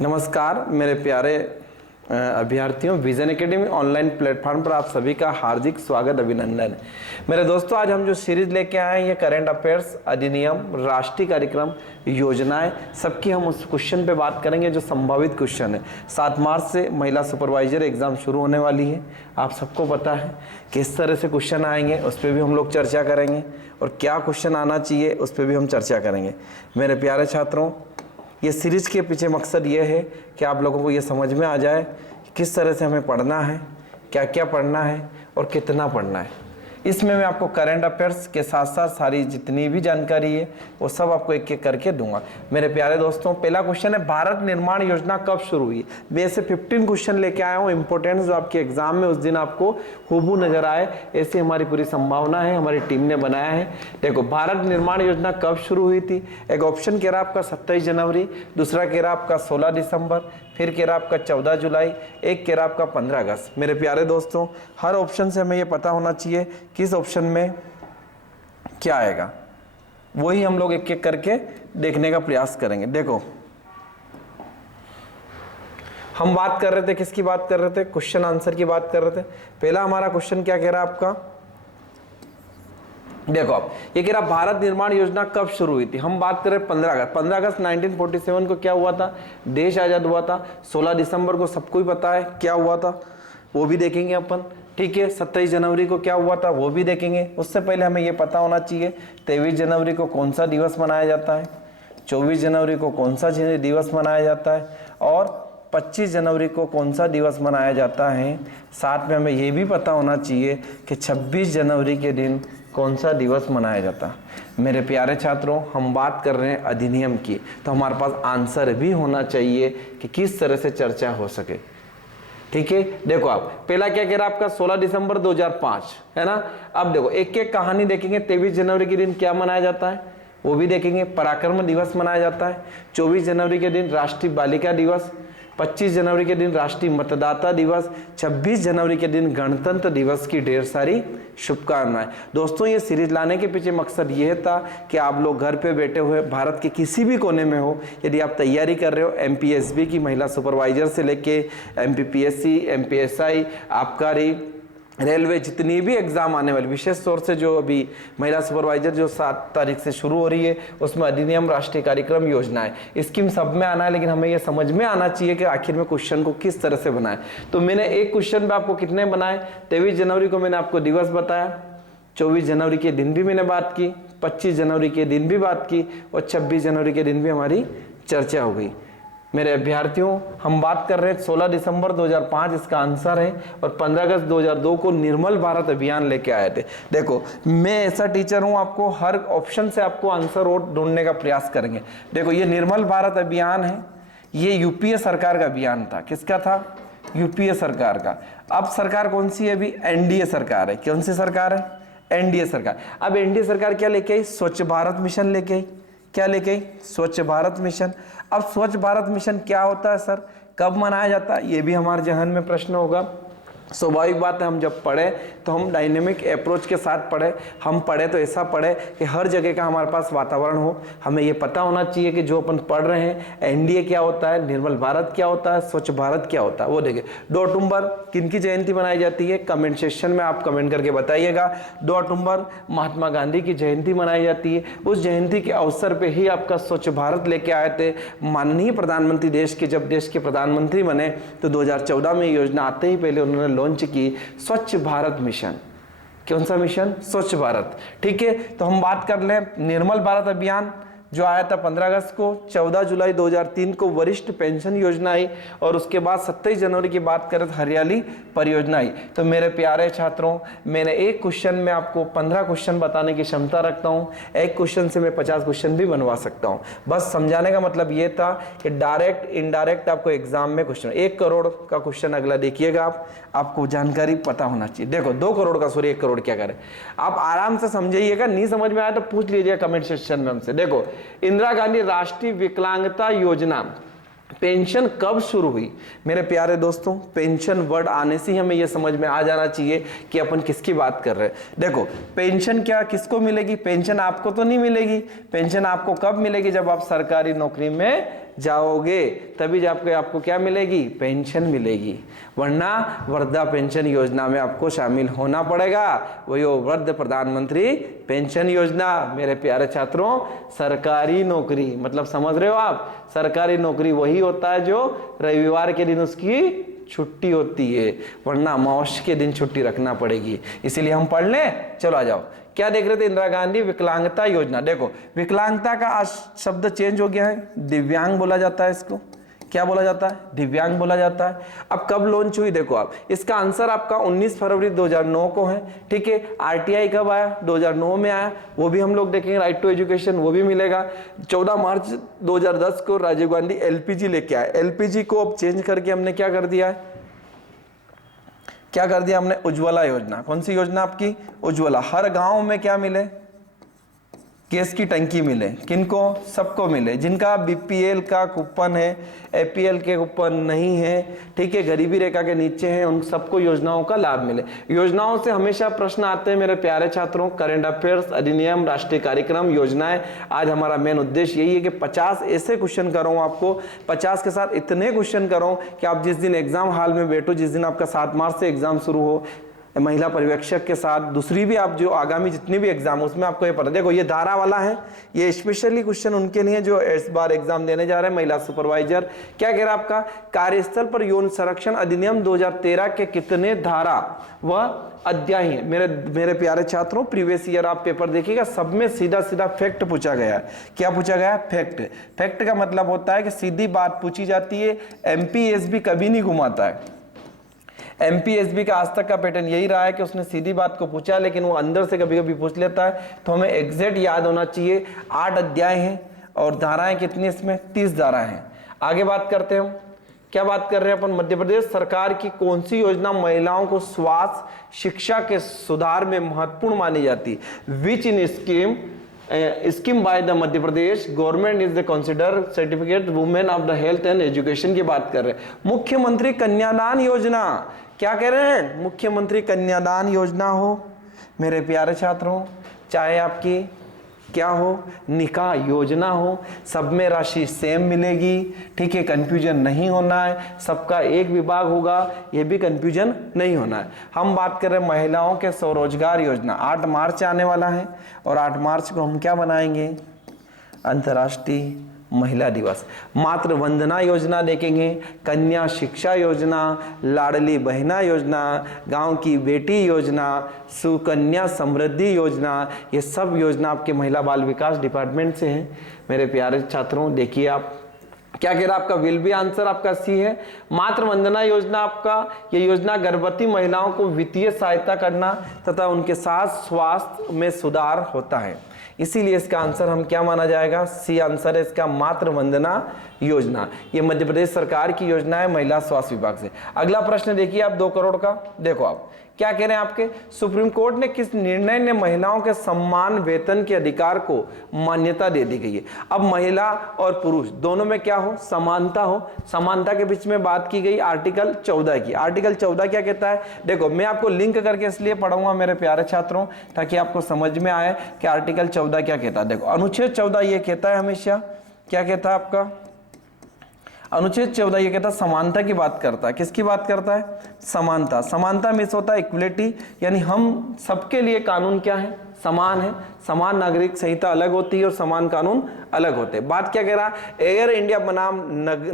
नमस्कार मेरे प्यारे अभ्यर्थियों, विजन एकेडमी ऑनलाइन प्लेटफॉर्म पर आप सभी का हार्दिक स्वागत अभिनंदन। मेरे दोस्तों, आज हम जो सीरीज लेके आए हैं ये करंट अफेयर्स, अधिनियम, राष्ट्रीय कार्यक्रम, योजनाएं, सबकी हम उस क्वेश्चन पे बात करेंगे जो संभावित क्वेश्चन है। 7 मार्च से महिला सुपरवाइजर एग्जाम शुरू होने वाली है। आप सबको पता है किस तरह से क्वेश्चन आएंगे, उस पर भी हम लोग चर्चा करेंगे और क्या क्वेश्चन आना चाहिए उस पर भी हम चर्चा करेंगे। मेरे प्यारे छात्रों, ये सीरीज के पीछे मकसद ये है कि आप लोगों को ये समझ में आ जाए कि किस तरह से हमें पढ़ना है, क्या क्या पढ़ना है और कितना पढ़ना है। इसमें मैं आपको करंट अफेयर्स के साथ साथ सारी जितनी भी जानकारी है वो सब आपको एक एक करके दूंगा। मेरे प्यारे दोस्तों, पहला क्वेश्चन है, भारत निर्माण योजना कब शुरू हुई? मैं ऐसे 15 क्वेश्चन लेके आया हूँ इंपॉर्टेंट, जो आपके एग्जाम में उस दिन आपको हूबहू नजर आए, ऐसी हमारी पूरी संभावना है, हमारी टीम ने बनाया है। देखो, भारत निर्माण योजना कब शुरू हुई थी? एक ऑप्शन कह रहा आपका 27 जनवरी, दूसरा कह रहा आपका 16 दिसंबर, फिर कह रहा आपका 14 जुलाई, एक कह रहा आपका 15 अगस्त। मेरे प्यारे दोस्तों, हर ऑप्शन से हमें ये पता होना चाहिए किस ऑप्शन में क्या आएगा, वही हम लोग एक एक करके देखने का प्रयास करेंगे। देखो, हम बात कर रहे थे, किसकी बात कर रहे थे? क्वेश्चन आंसर की बात कर रहे थे। पहला हमारा क्वेश्चन क्या कह रहा है आपका? देखो, आप ये कह रहा भारत निर्माण योजना कब शुरू हुई थी? हम बात कर रहे 15 अगस्त। 15 अगस्त 1947 को क्या हुआ था? देश आजाद हुआ था। 16 दिसंबर को सबको ही पता है क्या हुआ था, वो भी देखेंगे अपन। ठीक है, 27 जनवरी को क्या हुआ था वो भी देखेंगे। उससे पहले हमें ये पता होना चाहिए 23 जनवरी को कौन सा दिवस मनाया जाता है, 24 जनवरी को कौन सा दिवस मनाया जाता है और 25 जनवरी को कौन सा दिवस मनाया जाता है। साथ में हमें ये भी पता होना चाहिए कि 26 जनवरी के दिन कौन सा दिवस मनाया जाता है। मेरे प्यारे छात्रों, हम बात कर रहे हैं अधिनियम की, तो हमारे पास आंसर भी होना चाहिए कि किस तरह से चर्चा हो सके। ठीक है, देखो आप पहला क्या कह रहा है आपका 16 दिसंबर 2005 है ना। अब देखो एक एक कहानी देखेंगे। 23 जनवरी के दिन क्या मनाया जाता है वो भी देखेंगे, पराक्रम दिवस मनाया जाता है। 24 जनवरी के दिन राष्ट्रीय बालिका दिवस, 25 जनवरी के दिन राष्ट्रीय मतदाता दिवस, 26 जनवरी के दिन गणतंत्र दिवस की ढेर सारी शुभकामनाएं। दोस्तों, ये सीरीज लाने के पीछे मकसद ये था कि आप लोग घर पे बैठे हुए भारत के किसी भी कोने में हो, यदि आप तैयारी कर रहे हो एमपीएसबी की महिला सुपरवाइजर से लेके एमपीपीएससी, एमपीएसआई, आबकारी, रेलवे, जितनी भी एग्जाम आने वाली, विशेष तौर से जो अभी महिला सुपरवाइजर जो 7 तारीख से शुरू हो रही है, उसमें अधिनियम, राष्ट्रीय कार्यक्रम, योजनाएं, स्कीम सब में आना है। लेकिन हमें यह समझ में आना चाहिए कि आखिर में क्वेश्चन को किस तरह से बनाए। तो मैंने एक क्वेश्चन पे आपको कितने बनाए? 23 जनवरी को मैंने आपको दिवस बताया, 24 जनवरी के दिन भी मैंने बात की, 25 जनवरी के दिन भी बात की और 26 जनवरी के दिन भी हमारी चर्चा हो गई। मेरे अभ्यर्थियों, हम बात कर रहे हैं 16 दिसंबर 2005 इसका आंसर है, और 15 अगस्त 2002 को निर्मल भारत अभियान लेके आए थे। देखो, मैं ऐसा टीचर हूं, आपको हर ऑप्शन से आपको आंसर और ढूंढने का प्रयास करेंगे। देखो, ये निर्मल भारत अभियान है, ये यूपीए सरकार का अभियान था। किसका था? यूपीए सरकार का। अब सरकार कौन सी है? अभी एनडीए सरकार है। कौन सी सरकार है? एनडीए सरकार। अब एनडीए सरकार क्या लेके आई? स्वच्छ भारत मिशन लेके आई। क्या लेके आई? स्वच्छ भारत मिशन। अब स्वच्छ भारत मिशन क्या होता है सर, कब मनाया जाता है, ये भी हमारे जहन में प्रश्न होगा। स्वाभाविक बात है, हम जब पढ़े तो हम डायनेमिक अप्रोच के साथ पढ़े। हम पढ़े तो ऐसा पढ़े कि हर जगह का हमारे पास वातावरण हो। हमें ये पता होना चाहिए कि जो अपन पढ़ रहे हैं, एनडीए क्या होता है, निर्मल भारत क्या होता है, स्वच्छ भारत क्या होता है, वो देखिए। 2 अक्टूबर किन की जयंती मनाई जाती है? कमेंट सेक्शन में आप कमेंट करके बताइएगा। 2 अक्टूबर महात्मा गांधी की जयंती मनाई जाती है। उस जयंती के अवसर पर ही आपका स्वच्छ भारत लेके आए थे माननीय प्रधानमंत्री देश के। जब देश के प्रधानमंत्री बने तो 2014 में योजना आते ही पहले उन्होंने लॉन्च की स्वच्छ भारत मिशन। कौन सा मिशन? स्वच्छ भारत। ठीक है, तो हम बात कर लें निर्मल भारत अभियान जो आया था 15 अगस्त को। 14 जुलाई 2003 को वरिष्ठ पेंशन योजना आई, और उसके बाद 27 जनवरी की बात करें तो हरियाली परियोजना आई। तो मेरे प्यारे छात्रों, मैंने एक क्वेश्चन में आपको 15 क्वेश्चन बताने की क्षमता रखता हूं। एक क्वेश्चन से मैं 50 क्वेश्चन भी बनवा सकता हूं। बस समझाने का मतलब ये था कि डायरेक्ट इनडायरेक्ट आपको एग्जाम में क्वेश्चन, 1 करोड़ का क्वेश्चन अगला देखिएगा, आपको जानकारी पता होना चाहिए। देखो, 2 करोड़ का, सॉरी 1 करोड़ क्या करे, आप आराम से समझिएगा। नहीं समझ में आया तो पूछ लीजिएगा कमेंट सेक्शन में हमसे। देखो, इंदिरा गांधी राष्ट्रीय विकलांगता योजना पेंशन कब शुरू हुई? मेरे प्यारे दोस्तों, पेंशन वर्ड आने से ही हमें यह समझ में आ जाना चाहिए कि अपन किसकी बात कर रहे हैं। देखो, पेंशन क्या किसको मिलेगी? पेंशन आपको तो नहीं मिलेगी। पेंशन आपको कब मिलेगी? जब आप सरकारी नौकरी में जाओगे तभी जाके आपको क्या मिलेगी, पेंशन मिलेगी, वरना वृद्धा पेंशन योजना में आपको शामिल होना पड़ेगा, वही वृद्ध प्रधानमंत्री पेंशन योजना। मेरे प्यारे छात्रों, सरकारी नौकरी मतलब समझ रहे हो आप, सरकारी नौकरी वही होता है जो रविवार के दिन उसकी छुट्टी होती है, वरना अमावस्या के दिन छुट्टी रखना पड़ेगी। इसीलिए हम पढ़ लें, चलो आ जाओ। क्या देख रहे थे, इंदिरा गांधी विकलांगता योजना। देखो विकलांगता का आज शब्द चेंज हो गया है, दिव्यांग बोला जाता है इसको। क्या बोला जाता है, दिव्यांग बोला जाता है। अब कब लॉन्च हुई, देखो आप, इसका आंसर आपका 19 फरवरी 2009 को है, ठीक है। आरटीआई कब आया, 2009 में आया, वो भी हम लोग देखेंगे। राइट टू एजुकेशन वो भी मिलेगा। 14 मार्च 2010 को राजीव गांधी एलपीजी लेके आए। एलपीजी को अब चेंज करके हमने क्या कर दिया है, क्या कर दिया हमने, उज्ज्वला योजना। कौन सी योजना आपकी, उज्ज्वला। हर गांव में क्या मिले, गैस की टंकी मिले। किनको, सबको मिले। जिनका बीपीएल का कूपन है, एपीएल के कूपन नहीं है, ठीक है, गरीबी रेखा के नीचे हैं, उन सबको योजनाओं का लाभ मिले। योजनाओं से हमेशा प्रश्न आते हैं मेरे प्यारे छात्रों, करंट अफेयर्स, अधिनियम, राष्ट्रीय कार्यक्रम, योजनाएं। आज हमारा मेन उद्देश्य यही है कि 50 ऐसे क्वेश्चन करूँ आपको, 50 के साथ इतने क्वेश्चन करूँ कि आप जिस दिन एग्जाम हॉल में बैठो, जिस दिन आपका 7 मार्च से एग्जाम शुरू हो, महिला पर्यवेक्षक के साथ, दूसरी भी आप जो आगामी जितनी भी एग्जाम, उसमें आपको ये पता। देखो ये धारा वाला है, ये स्पेशली क्वेश्चन उनके लिए जो इस बार एग्जाम देने जा रहे हैं, महिला सुपरवाइजर। क्या कह रहा है आपका, कार्यस्थल पर यौन संरक्षण अधिनियम 2013 के कितने धारा व अध्याय हैं। मेरे प्यारे छात्रों, प्रीवियस ईयर आप पेपर देखिएगा, सब में सीधा सीधा फैक्ट पूछा गया है। क्या पूछा गया है, फैक्ट। फैक्ट का मतलब होता है कि सीधी बात पूछी जाती है, एमपीएसबी कभी नहीं घुमाता है। एमपीएसबी का आज तक का पैटर्न यही रहा है कि उसने सीधी बात को पूछा, लेकिन वो अंदर से कभी कभी पूछ लेता है, तो हमें एग्जैक्ट याद होना चाहिए। 8 अध्याय हैं और धाराएं कितनी इसमें, 30 धाराएं हैं। आगे बात करते हैं, क्या बात कर रहे हैं अपन, मध्य प्रदेश सरकार की कौन सी योजना महिलाओं को स्वास्थ्य शिक्षा के सुधार में महत्वपूर्ण मानी जाती है। Which in scheme by the Madhya Pradesh government is the consider certificate women of the health and education की बात कर रहे हैं। मुख्यमंत्री कन्यादान योजना। क्या कह रहे हैं, मुख्यमंत्री कन्यादान योजना हो मेरे प्यारे छात्रों, चाहे आपकी क्या हो, निकाह योजना हो, सब में राशि सेम मिलेगी, ठीक है, कंफ्यूजन नहीं होना है, सबका एक विभाग होगा, ये भी कंफ्यूजन नहीं होना है। हम बात कर रहे हैं महिलाओं के स्वरोजगार योजना। 8 मार्च आने वाला है और 8 मार्च को हम क्या बनाएंगे, अंतर्राष्ट्रीय महिला दिवस। मातृ वंदना योजना देखेंगे, कन्या शिक्षा योजना, लाडली बहना योजना, गांव की बेटी योजना, सुकन्या समृद्धि योजना, ये सब योजना आपके महिला बाल विकास डिपार्टमेंट से है। मेरे प्यारे छात्रों देखिए आप, क्या कह रहा है आपका, विल बी आंसर आपका सी है। मातृ वंदना योजना आपका, ये योजना गर्भवती महिलाओं को वित्तीय सहायता करना तथा उनके साथ स्वास्थ्य में सुधार होता है, इसीलिए इसका आंसर हम क्या माना जाएगा, सी आंसर है इसका, मातृ वंदना योजना। ये मध्य प्रदेश सरकार की योजना है महिला स्वास्थ्य विभाग से। अगला प्रश्न देखिए आप 2 करोड़ का, देखो आप क्या कह रहे हैं आपके, सुप्रीम कोर्ट ने किस निर्णय ने महिलाओं के समान वेतन के अधिकार को मान्यता दे दी गई है। अब महिला और पुरुष दोनों में क्या हो, समानता हो। समानता के बीच में बात की गई आर्टिकल 14 की। आर्टिकल 14 क्या कहता है, देखो मैं आपको लिंक करके इसलिए पढ़ाऊंगा मेरे प्यारे छात्रों, ताकि आपको समझ में आए कि आर्टिकल 14 क्या कहता है। देखो अनुच्छेद 14 ये कहता है हमेशा, क्या कहता है आपका, अनुच्छेद 14 ये कहता है समानता की बात करता है। किसकी बात करता है, समानता। समानता में होता है इक्वलिटी, यानी हम सबके लिए कानून क्या है, समान है। समान नागरिक संहिता अलग होती है और समान कानून अलग होते हैं। बात क्या कह रहा है, एयर इंडिया बनाम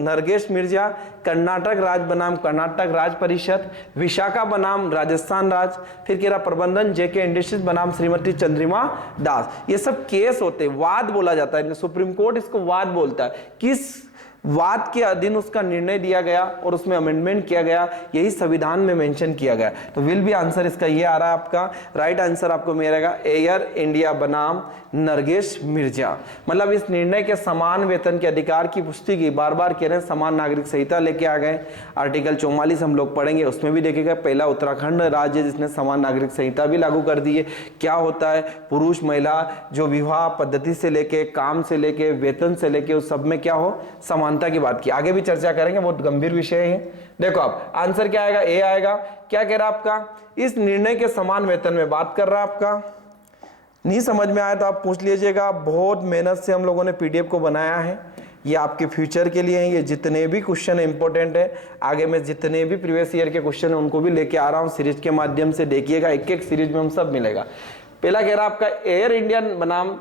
नरगेश मिर्जा, कर्नाटक राज्य बनाम कर्नाटक राज्य परिषद, विशाखा बनाम राजस्थान राज्य, फिर कह रहा प्रबंधन जेके इंडस्ट्रीज बनाम श्रीमती चंद्रिमा दास। ये सब केस होते हैं, वाद बोला जाता है, सुप्रीम कोर्ट इसको वाद बोलता है। किस वाद के अधीन उसका निर्णय दिया गया और उसमें अमेंडमेंट किया गया, यही संविधान में मेंशन किया गया। तो विल भी आंसर इसका ये आ रहा है आपका, राइट आंसर आपको मिलेगा एयर इंडिया बनाम नरगेश मिर्जा। मतलब इस निर्णय के समान वेतन के अधिकार की पुष्टि की, बार बार कह रहे हैं समान नागरिक संहिता लेके आ गए। आर्टिकल 44 हम लोग पढ़ेंगे, उसमें भी देखेगा पहला उत्तराखंड राज्य जिसने समान नागरिक संहिता भी लागू कर दी है। क्या होता है, पुरुष महिला जो विवाह पद्धति से लेके, काम से लेके, वेतन से लेके, उस सब में क्या हो, समानता की बात की। आगे भी चर्चा करेंगे, बहुत गंभीर विषय है। देखो आप आंसर क्या आएगा, ए आएगा। क्या कह रहा है आपका, इस निर्णय के समान वेतन में बात कर रहा है आपका। नहीं समझ में आया तो आप पूछ लीजिएगा, बहुत मेहनत से हम लोगों ने पीडीएफ को बनाया है, ये आपके फ्यूचर के लिए हैं। ये जितने भी क्वेश्चन इंपॉर्टेंट है, आगे मैं जितने भी प्रीवियस ईयर के क्वेश्चन है उनको भी लेके आ रहा हूँ सीरीज के माध्यम से। देखिएगा, एक एक सीरीज में हम सब मिलेगा। पहला कह रहा आपका एयर इंडिया बनाम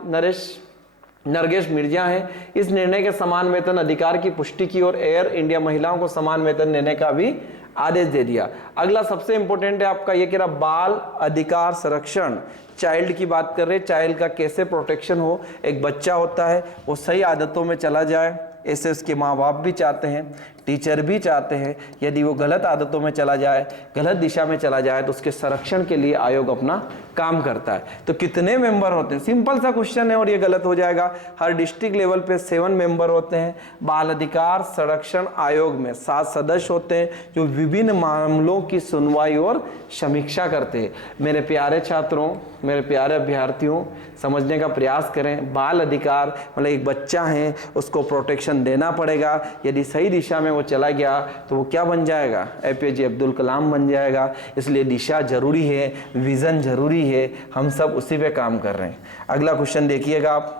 नरगेश मिर्जा है। इस निर्णय के समान वेतन अधिकार की पुष्टि की और एयर इंडिया महिलाओं को समान वेतन देने का भी आदेश दे दिया। अगला सबसे इंपॉर्टेंट है आपका, ये कह रहा बाल अधिकार संरक्षण, चाइल्ड की बात कर रहे हैं, चाइल्ड का कैसे प्रोटेक्शन हो। एक बच्चा होता है वो सही आदतों में चला जाए, ऐसे उसके माँ बाप भी चाहते हैं, टीचर भी चाहते हैं। यदि वो गलत आदतों में चला जाए, गलत दिशा में चला जाए, तो उसके संरक्षण के लिए आयोग अपना काम करता है। तो कितने मेंबर होते हैं, सिंपल सा क्वेश्चन है और ये गलत हो जाएगा। हर डिस्ट्रिक्ट लेवल पे 7 मेंबर होते हैं। बाल अधिकार संरक्षण आयोग में 7 सदस्य होते हैं जो विभिन्न मामलों की सुनवाई और समीक्षा करते हैं। मेरे प्यारे छात्रों, मेरे प्यारे अभ्यर्थियों, समझने का प्रयास करें। बाल अधिकार मतलब एक बच्चा है, उसको प्रोटेक्शन देना पड़ेगा। यदि सही दिशा में वो चला गया तो वो क्या बन जाएगा, APJ अब्दुल कलाम बन जाएगा। इसलिए दिशा जरूरी है, विजन जरूरी है, हम सब उसी पे काम कर रहे हैं। अगला क्वेश्चन देखिएगा आप,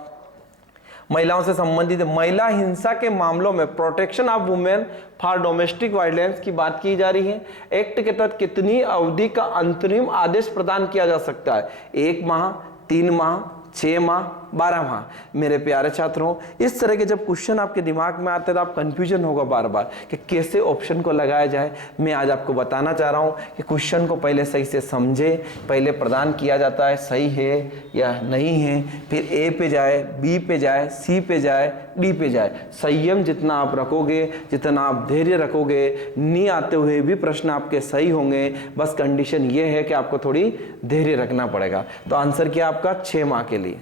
महिलाओं से संबंधित महिला हिंसा के मामलों में protection of women for domestic violence की बात की जा रही है। एक्ट के तहत कितनी अवधि का अंतरिम आदेश प्रदान किया जा सकता है, 1 माह, 3 माह, 6 माह, 12 माह। मेरे प्यारे छात्रों, इस तरह के जब क्वेश्चन आपके दिमाग में आते हैं तो आप कंफ्यूजन होगा बार बार कि कैसे ऑप्शन को लगाया जाए। मैं आज आपको बताना चाह रहा हूँ कि क्वेश्चन को पहले सही से समझे, पहले प्रदान किया जाता है सही है या नहीं है, फिर A पे जाए, B पे जाए, C पे जाए, D पे जाए। संयम जितना आप रखोगे, जितना आप धैर्य रखोगे, नहीं आते हुए भी प्रश्न आपके सही होंगे। बस कंडीशन ये है कि आपको थोड़ी धैर्य रखना पड़ेगा। तो आंसर क्या आपका 6 माह के लिए।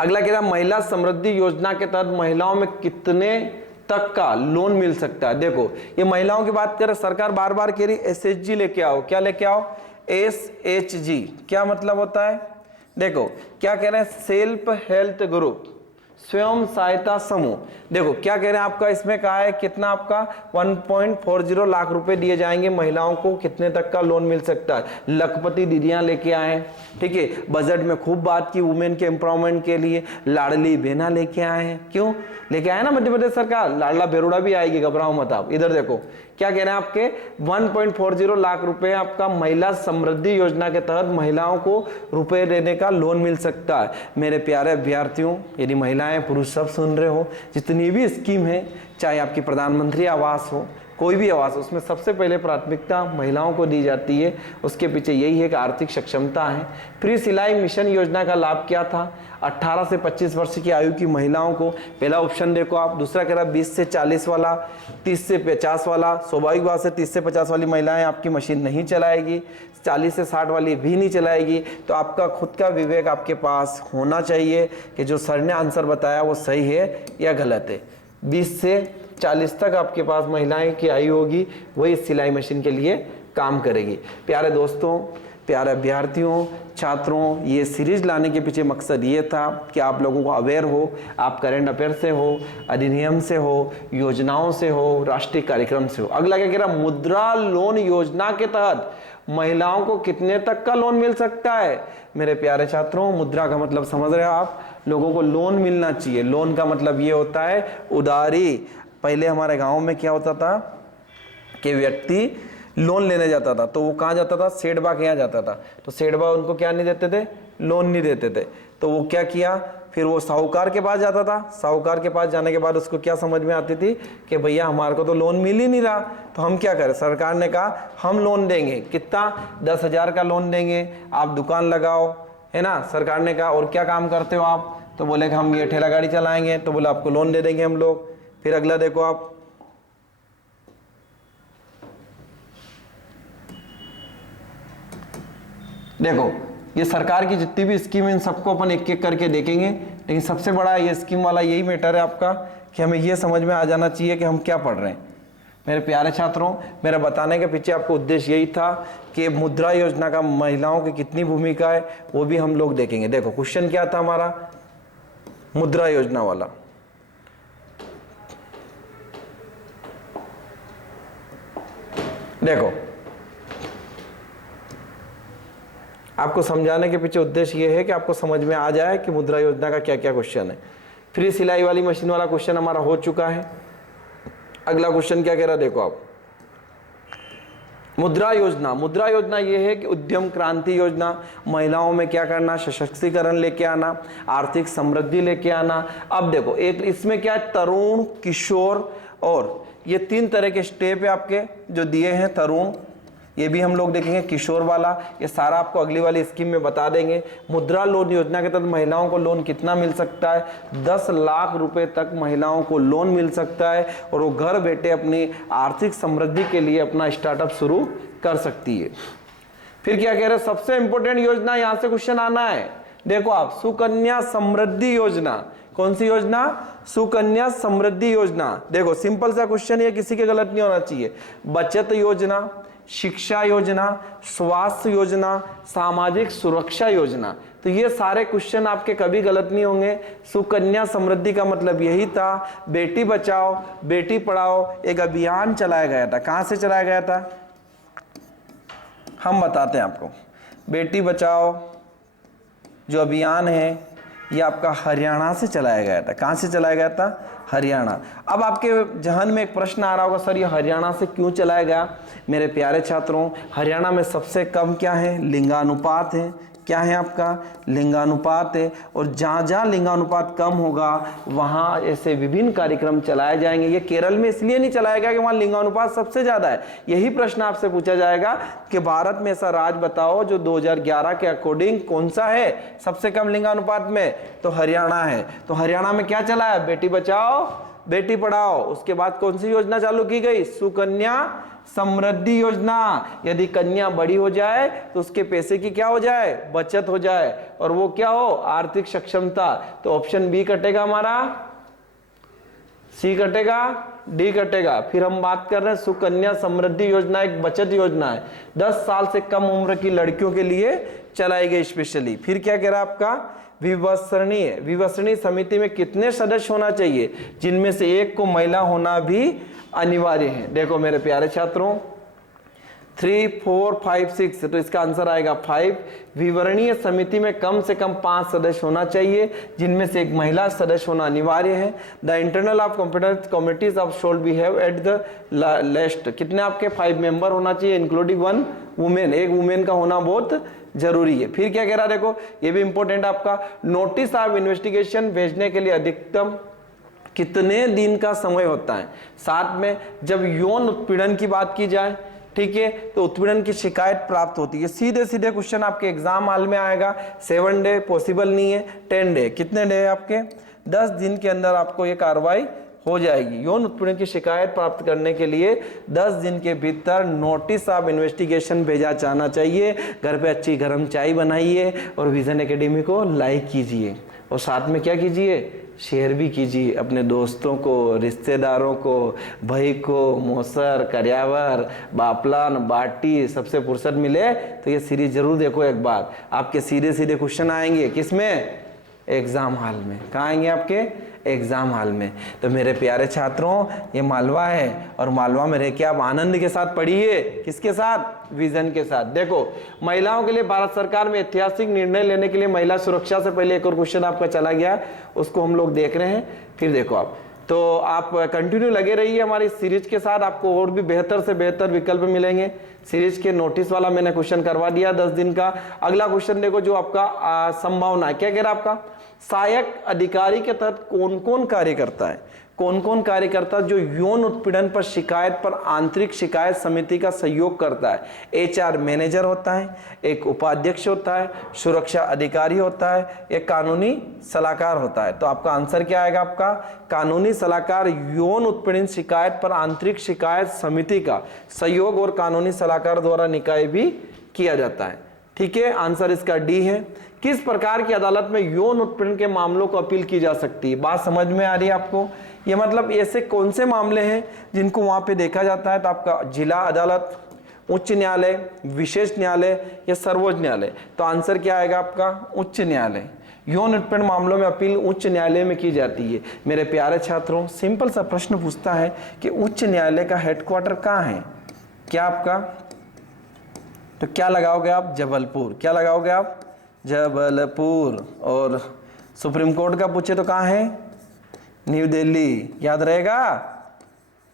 अगला कह रहा महिला समृद्धि योजना के तहत महिलाओं में कितने तक का लोन मिल सकता है। देखो, ये महिलाओं की बात करें, सरकार बार बार कह रही SHG लेके आओ। क्या लेके आओ, SHG। क्या मतलब होता है, देखो क्या कह रहे हैं, सेल्फ हेल्थ ग्रुप, स्वयं सहायता समूह। देखो क्या कह रहे हैं आपका, इसमें कहा है कितना आपका 1.40 लाख रुपए दिए जाएंगे। महिलाओं को कितने तक का लोन मिल सकता है, लखपति दीदियां लेके आए, ठीक है। बजट में खूब बात की वुमेन के एम्पावरमेंट के लिए, लाडली बहना लेके आए हैं। क्यों लेके आए ना मध्य प्रदेश सरकार, लाडला बेरोड़ा भी आएगी, घबराओ मत आप। इधर देखो क्या कह रहे हैं आपके 1.40 लाख रुपए आपका महिला समृद्धि योजना के तहत महिलाओं को रुपए देने का लोन मिल सकता है। मेरे प्यारे अभ्यर्थियों, यदि महिलाएं पुरुष सब सुन रहे हो, जितनी भी स्कीम है, चाहे आपकी प्रधानमंत्री आवास हो, कोई भी आवास, उसमें सबसे पहले प्राथमिकता महिलाओं को दी जाती है। उसके पीछे यही है कि आर्थिक सक्षमता है। फ्री सिलाई मिशन योजना का लाभ क्या था, 18 से 25 वर्ष की आयु की महिलाओं को। पहला ऑप्शन देखो आप, दूसरा कह रहा 20 से 40 वाला, 30 से 50 वाला। स्वाभाविक बात से 30 से 50 वाली महिलाएं आपकी मशीन नहीं चलाएगी, 40 से 60 वाली भी नहीं चलाएगी। तो आपका खुद का विवेक आपके पास होना चाहिए कि जो सर ने आंसर बताया वो सही है या गलत है। 20 से 40 तक आपके पास महिलाएं की आयु होगी, वही सिलाई मशीन के लिए काम करेगी। प्यारे दोस्तों, प्यारे अभ्यर्थियों, छात्रों, ये सीरीज लाने के पीछे मकसद ये था कि आप लोगों को अवेयर हो। आप करंट अफेयर से हो, अधिनियम से हो, योजनाओं से हो, राष्ट्रीय कार्यक्रम से हो। अगला क्या कह रहा, मुद्रा लोन योजना के तहत महिलाओं को कितने तक का लोन मिल सकता है। मेरे प्यारे छात्रों, मुद्रा का मतलब समझ रहे हो आप, लोगों को लोन मिलना चाहिए। लोन का मतलब ये होता है उधारी। पहले हमारे गांव में क्या होता था कि व्यक्ति लोन लेने जाता था तो वो कहाँ जाता था, सेठबा के यहाँ जाता था। तो सेठबा उनको क्या नहीं देते थे, लोन नहीं देते थे। तो वो क्या किया, फिर वो साहूकार के पास जाता था। साहूकार के पास जाने के बाद उसको क्या समझ में आती थी कि भैया हमारे को तो लोन मिल ही नहीं रहा, तो हम क्या करें। सरकार ने कहा हम लोन देंगे, कितना, 10,000 का लोन देंगे, आप दुकान लगाओ, है ना। सरकार ने कहा और क्या काम करते हो आप, तो बोले कि हम ये ठेला गाड़ी चलाएंगे। तो बोले आपको लोन दे देंगे हम लोग। फिर अगला देखो आप, देखो ये सरकार की जितनी भी स्कीम है इन सबको अपन एक एक करके देखेंगे। लेकिन सबसे बड़ा ये स्कीम वाला यही मैटर है आपका कि हमें ये समझ में आ जाना चाहिए कि हम क्या पढ़ रहे हैं। मेरे प्यारे छात्रों, मेरा बताने के पीछे आपको उद्देश्य यही था कि मुद्रा योजना का महिलाओं की कितनी भूमिका है वो भी हम लोग देखेंगे। देखो क्वेश्चन क्या था हमारा, मुद्रा योजना वाला। देखो आपको समझाने के पीछे उद्देश्य ये है कि आपको समझ में आ जाए कि मुद्रा योजना का क्या क्या क्वेश्चन है। फ्री सिलाई वाली मशीन वाला क्वेश्चन हमारा हो चुका है। अगला क्वेश्चन क्या कह रहा है देखो आप, मुद्रा योजना। मुद्रा योजना ये है कि उद्यम क्रांति योजना, महिलाओं में क्या करना, सशक्तिकरण लेके आना, आर्थिक समृद्धि लेके आना। अब देखो एक इसमें क्या है, तरुण, किशोर और ये 3 तरह के स्टेप है आपके जो दिए हैं। तरुण ये भी हम लोग देखेंगे, किशोर वाला ये सारा आपको अगली वाली स्कीम में बता देंगे। मुद्रा लोन योजना के तहत महिलाओं को लोन कितना मिल सकता है, 10 लाख रुपए तक महिलाओं को लोन मिल सकता है और वो घर बैठे अपनी आर्थिक समृद्धि के लिए अपना स्टार्टअप शुरू कर सकती है। फिर क्या कह रहे हैं, सबसे इंपॉर्टेंट योजना, यहां से क्वेश्चन आना है, देखो आप, सुकन्या समृद्धि योजना। कौन सी योजना, सुकन्या समृद्धि योजना। देखो सिंपल सा क्वेश्चन, ये किसी के गलत नहीं होना चाहिए। बचत योजना, शिक्षा योजना, स्वास्थ्य योजना, सामाजिक सुरक्षा योजना, तो ये सारे क्वेश्चन आपके कभी गलत नहीं होंगे। सुकन्या समृद्धि का मतलब यही था, बेटी बचाओ बेटी पढ़ाओ एक अभियान चलाया गया था। कहां से चलाया गया था, हम बताते हैं आपको। बेटी बचाओ जो अभियान है ये आपका हरियाणा से चलाया गया था। कहां से चलाया गया था, हरियाणा। अब आपके जहन में एक प्रश्न आ रहा होगा, सर ये हरियाणा से क्यों चलाया गया। मेरे प्यारे छात्रों, हरियाणा में सबसे कम क्या है, लिंगानुपात है। क्या है आपका, लिंगानुपात है। और जहाँ जहाँ लिंगानुपात कम होगा वहाँ ऐसे विभिन्न कार्यक्रम चलाए जाएंगे। ये केरल में इसलिए नहीं चलाया गया कि वहाँ लिंगानुपात सबसे ज़्यादा है। यही प्रश्न आपसे पूछा जाएगा कि भारत में ऐसा राज्य बताओ जो 2011 के अकॉर्डिंग कौन सा है सबसे कम लिंगानुपात में, तो हरियाणा है। तो हरियाणा में क्या चला है, बेटी बचाओ बेटी पढ़ाओ। उसके बाद कौन सी योजना चालू की गई, सुकन्या समृद्धि योजना। यदि कन्या बड़ी हो जाए तो उसके पैसे की क्या हो जाए, बचत हो जाए, और वो क्या हो, आर्थिक सक्षमता। तो ऑप्शन बी कटेगा हमारा, सी कटेगा, डी कटेगा। फिर हम बात कर रहे हैं सुकन्या समृद्धि योजना, एक बचत योजना है, 10 साल से कम उम्र की लड़कियों के लिए चलाई गई स्पेशली। फिर क्या कह रहा है आपका, विवसरणीय समिति में कितने सदस्य होना चाहिए, जिनमें से एक को महिला होना भी अनिवार्य है। देखो मेरे प्यारे छात्रों, 3, 4, 5, 6, तो इसका आंसर आएगा 5। विवरणीय समिति में कम से कम 5 सदस्य होना चाहिए, जिनमें से एक महिला सदस्य होना अनिवार्य है। The internal of competence committees of should be have at the last, कितने आपके 5 मेंबर होना चाहिए, इंक्लूडिंग 1 वुमेन, एक वुमेन का होना बहुत जरूरी है। फिर क्या कह रहा है, देखो ये भी इंपॉर्टेंट आपका, नोटिस ऑफ इन्वेस्टिगेशन भेजने के लिए अधिकतम कितने दिन का समय होता है। साथ में जब यौन उत्पीड़न की बात की जाए, ठीक है, तो उत्पीड़न की शिकायत प्राप्त होती है, सीधे सीधे क्वेश्चन आपके एग्जाम हॉल में आएगा। 7 डे पॉसिबल नहीं है, 10 डे, कितने डे है आपके, 10 दिन के अंदर आपको ये कार्रवाई हो जाएगी। यौन उत्पीड़न की शिकायत प्राप्त करने के लिए 10 दिन के भीतर नोटिस ऑफ इन्वेस्टिगेशन भेजा जाना चाहिए। घर पे अच्छी गर्म चाय बनाइए और विजन एकेडमी को लाइक कीजिए, और साथ में क्या कीजिए, शेयर भी कीजिए अपने दोस्तों को, रिश्तेदारों को, भाई को, मौसर, कर्यावर, बापलान, बाटी, सबसे फुर्सत मिले तो ये सीरीज जरूर देखो एक बार। आपके सीधे सीधे क्वेश्चन आएंगे किसमें, एग्जाम हॉल में। कहाँ आएंगे आपके, एग्जाम हॉल में। तो मेरे प्यारे छात्रों, ये मालवा है और मालवा में रह के आप आनंद के साथ पढ़िए। किसके साथ, विजन के साथ। देखो महिलाओं के लिए भारत सरकार में ऐतिहासिक निर्णय लेने के लिए महिला सुरक्षा से पहले एक और क्वेश्चन आपका चला गया, उसको हम लोग देख रहे हैं। फिर देखो आप, तो आप कंटिन्यू लगे रहिए हमारी सीरीज के साथ, आपको और भी बेहतर से बेहतर विकल्प मिलेंगे। सीरीज के नोटिस वाला मैंने क्वेश्चन करवा दिया 10 दिन का। अगला क्वेश्चन देखो जो आपका संभावना है, क्या कह रहा है आपका, सहायक अधिकारी के तहत कौन कौन कार्य करता है, कौन कौन कार्य करता है जो यौन उत्पीड़न पर शिकायत पर आंतरिक शिकायत समिति का सहयोग करता है। HR मैनेजर होता है, एक उपाध्यक्ष होता है, सुरक्षा अधिकारी होता है, एक कानूनी सलाहकार होता है। तो आपका आंसर क्या आएगा, आपका कानूनी सलाहकार। यौन उत्पीड़न शिकायत पर आंतरिक शिकायत समिति का सहयोग और कानूनी सलाहकार द्वारा निकाय भी किया जाता है। ठीक है, आंसर इसका डी है। किस प्रकार की अदालत में यौन उत्पीड़न के मामलों को अपील की जा सकती है, बात समझ में आ रही है आपको। ये मतलब ऐसे कौन से मामले हैं जिनको वहां पे देखा जाता है, तो आपका जिला अदालत, उच्च न्यायालय, विशेष न्यायालय या सर्वोच्च न्यायालय। तो आंसर क्या आएगा आपका, उच्च न्यायालय। यौन उत्पीड़न मामलों में अपील उच्च न्यायालय में की जाती है। मेरे प्यारे छात्रों, सिंपल सा प्रश्न पूछता है कि उच्च न्यायालय का हेडक्वार्टर कहाँ है, क्या आपका, तो क्या लगाओगे आप, जबलपुर। क्या लगाओगे आप, जबलपुर। और सुप्रीम कोर्ट का पूछे तो कहाँ है, न्यू दिल्ली, याद रहेगा,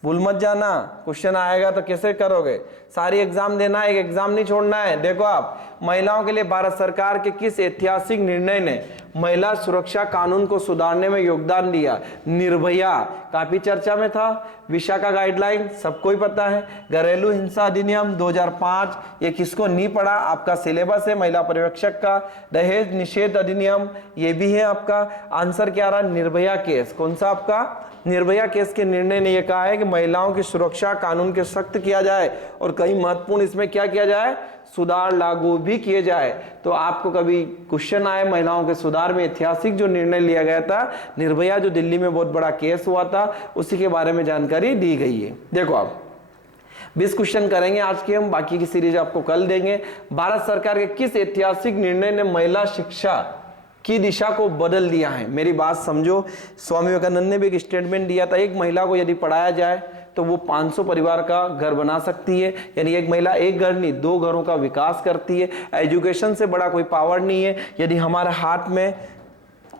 भूल मत जाना। क्वेश्चन आएगा तो कैसे करोगे, सारी एग्जाम देना है, एक एग्जाम नहीं छोड़ना है। देखो आप, महिलाओं के लिए भारत सरकार के किस ऐतिहासिक निर्णय ने महिला सुरक्षा कानून को सुधारने में योगदान दिया? निर्भया काफी चर्चा में था, विशाखा गाइडलाइन सबको ही पता है, घरेलू हिंसा अधिनियम 2005 ये किसको नहीं पढ़ा, आपका सिलेबस है महिला पर्यवेक्षक का। दहेज निषेध अधिनियम ये भी है आपका। आंसर क्या रहा? निर्भया केस। कौन सा आपका? निर्भया केस के निर्णय ने यह कहा है कि महिलाओं की सुरक्षा कानून के सख्त किया जाए और कई महत्वपूर्ण इसमें क्या किया जाए? सुधार लागू भी किए जाए। तो आपको कभी क्वेश्चन आए महिलाओं के सुधार में ऐतिहासिक जो निर्णय लिया गया था, निर्भया जो दिल्ली में बहुत बड़ा केस हुआ था, उसी के बारे में जानकारी दी गई है। देखो आप 20 क्वेश्चन करेंगे आज के हम, बाकी की सीरीज आपको कल देंगे। भारत सरकार के किस ऐतिहासिक निर्णय ने महिला शिक्षा की दिशा को बदल दिया है? मेरी बात समझो, स्वामी विवेकानंद ने भी एक स्टेटमेंट दिया था, एक महिला को यदि पढ़ाया जाए तो वो 500 परिवार का घर बना सकती है। यानी एक महिला एक घर नहीं 2 घरों का विकास करती है। एजुकेशन से बड़ा कोई पावर नहीं है। यदि हमारे हाथ में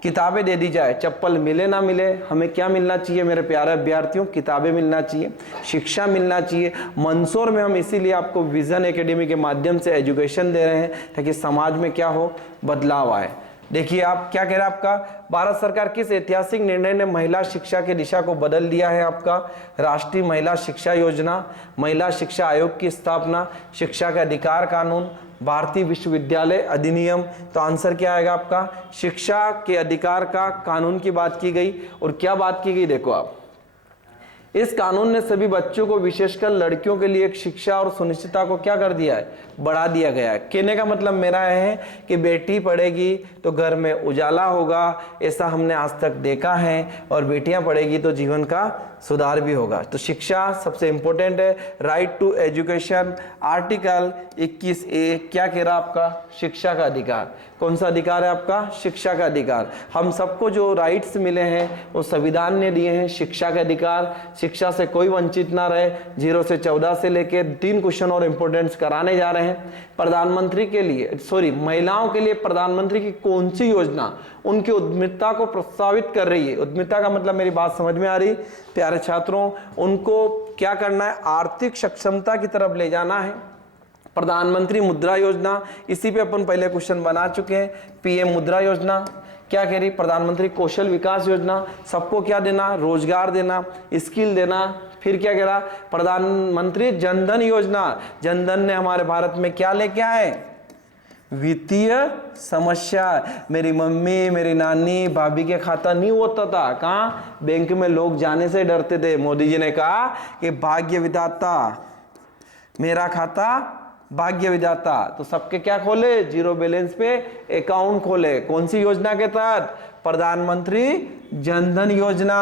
किताबें दे दी जाए, चप्पल मिले ना मिले, हमें क्या मिलना चाहिए मेरे प्यारे अभ्यर्थियों? किताबें मिलना चाहिए, शिक्षा मिलना चाहिए। मंदसौर में हम इसीलिए आपको विजन एकेडमी के माध्यम से एजुकेशन दे रहे हैं ताकि समाज में क्या हो, बदलाव आए। देखिए आप क्या कह रहा है आपका, भारत सरकार किस ऐतिहासिक निर्णय ने महिला शिक्षा की दिशा को बदल दिया है? आपका राष्ट्रीय महिला शिक्षा योजना, महिला शिक्षा आयोग की स्थापना, शिक्षा के अधिकार कानून, भारतीय विश्वविद्यालय अधिनियम। तो आंसर क्या आएगा आपका? शिक्षा के अधिकार का कानून की बात की गई। और क्या बात की गई देखो आप, इस कानून ने सभी बच्चों को विशेषकर लड़कियों के लिए एक शिक्षा और सुनिश्चितता को क्या कर दिया है? बढ़ा दिया गया है। कहने का मतलब मेरा है कि बेटी पढ़ेगी तो घर में उजाला होगा, ऐसा हमने आज तक देखा है, और बेटियां पढ़ेगी तो जीवन का सुधार भी होगा। तो शिक्षा सबसे इंपॉर्टेंट है। Right to education, article 21A क्या कह रहा आपका? शिक्षा का अधिकार। कौन सा अधिकार है आपका? शिक्षा का अधिकार। हम सबको जो राइट्स मिले हैं वो संविधान ने दिए हैं। शिक्षा के अधिकार, शिक्षा से कोई वंचित ना रहे। 0 से 14 से लेके 3 क्वेश्चन और इंपोर्टेंट्स कराने जा रहे हैं। प्रधानमंत्री के लिए महिलाओं के लिए प्रधानमंत्री की कौन सी योजना उनकी उद्यमिता को प्रोत्साहित कर रही है? उद्यमिता का मतलब मेरी बात समझ में आ रही प्यारे छात्रों? उनको क्या करना है? आर्थिक सक्षमता की तरफ ले जाना है। प्रधानमंत्री मुद्रा योजना, इसी पे अपन पहले क्वेश्चन बना चुके हैं। पीएम मुद्रा योजना क्या कह रही? प्रधानमंत्री कौशल विकास योजना, सबको क्या देना? रोजगार देना, स्किल देना। फिर क्या कह रहा? प्रधानमंत्री जनधन योजना, जनधन ने हमारे भारत में क्या लेके आए? वित्तीय समस्या। मेरी मम्मी, मेरी नानी, भाभी के खाता नहीं होता था, कहाँ? बैंक में लोग जाने से डरते थे। मोदी जी ने कहा कि भाग्य विधाता, मेरा खाता भाग्य विधाता, तो सबके क्या खोले? 0 बैलेंस पे अकाउंट खोले। कौन सी योजना के तहत? प्रधानमंत्री जनधन योजना।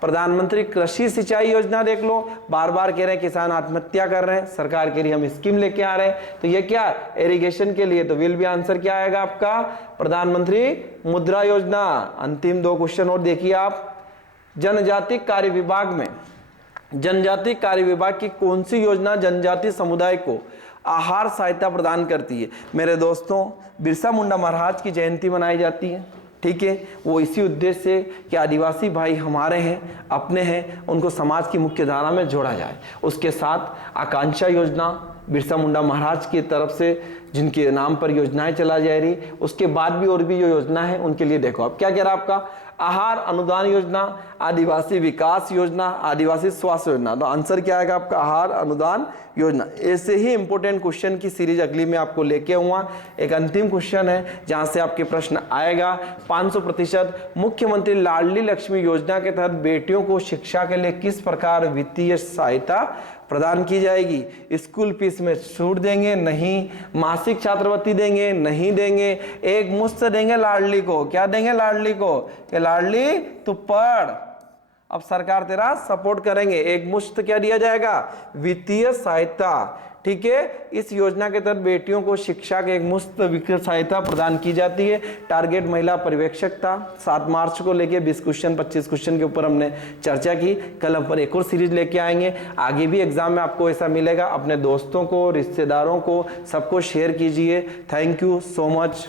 प्रधानमंत्री कृषि सिंचाई योजना देख लो, बार बार कह रहे हैं किसान आत्महत्या कर रहे हैं, सरकार के लिए हम स्कीम लेके आ रहे हैं। तो ये क्या? इरिगेशन के लिए। तो विल बी आंसर क्या आएगा आपका? प्रधानमंत्री मुद्रा योजना। अंतिम 2 क्वेश्चन और देखिए आप। जनजाति कार्य विभाग में, जनजाति कार्य विभाग की कौन सी योजना जनजाति समुदाय को आहार सहायता प्रदान करती है? मेरे दोस्तों, बिरसा मुंडा महाराज की जयंती मनाई जाती है, ठीक है? वो इसी उद्देश्य से कि आदिवासी भाई हमारे हैं, अपने हैं, उनको समाज की मुख्य धारा में जोड़ा जाए। उसके साथ आकांक्षा योजना बिरसा मुंडा महाराज की तरफ से जिनके नाम पर योजनाएं चला जा रही, उसके बाद भी और भी जो योजना है उनके लिए देखो आप क्या कह रहा है आपका? आहार अनुदान योजना, आदिवासी विकास योजना, आदिवासी स्वास्थ्य योजना। तो आंसर क्या आएगा आपका? आहार अनुदान योजना। ऐसे ही इंपॉर्टेंट क्वेश्चन की सीरीज अगली में आपको लेके आऊंगा। एक अंतिम क्वेश्चन है जहां से आपके प्रश्न आएगा। 500% मुख्यमंत्री लाडली लक्ष्मी योजना के तहत बेटियों को शिक्षा के लिए किस प्रकार वित्तीय सहायता प्रदान की जाएगी? स्कूल फीस में छूट देंगे? नहीं। मासिक छात्रवृत्ति देंगे? नहीं देंगे। एक मुश्त देंगे लाडली को। क्या देंगे लाडली को? कि लाडली तू पढ़, अब सरकार तेरा सपोर्ट करेंगे। एक मुश्त क्या दिया जाएगा? वित्तीय सहायता, ठीक है? इस योजना के तहत बेटियों को शिक्षा के एक मुफ्त वित्तीय सहायता प्रदान की जाती है। टारगेट महिला पर्यवेक्षक था। 7 मार्च को लेके 20 क्वेश्चन 25 क्वेश्चन के ऊपर हमने चर्चा की। कल हम पर एक और सीरीज लेके आएंगे। आगे भी एग्जाम में आपको ऐसा मिलेगा। अपने दोस्तों को, रिश्तेदारों को, सबको शेयर कीजिए। Thank you so much.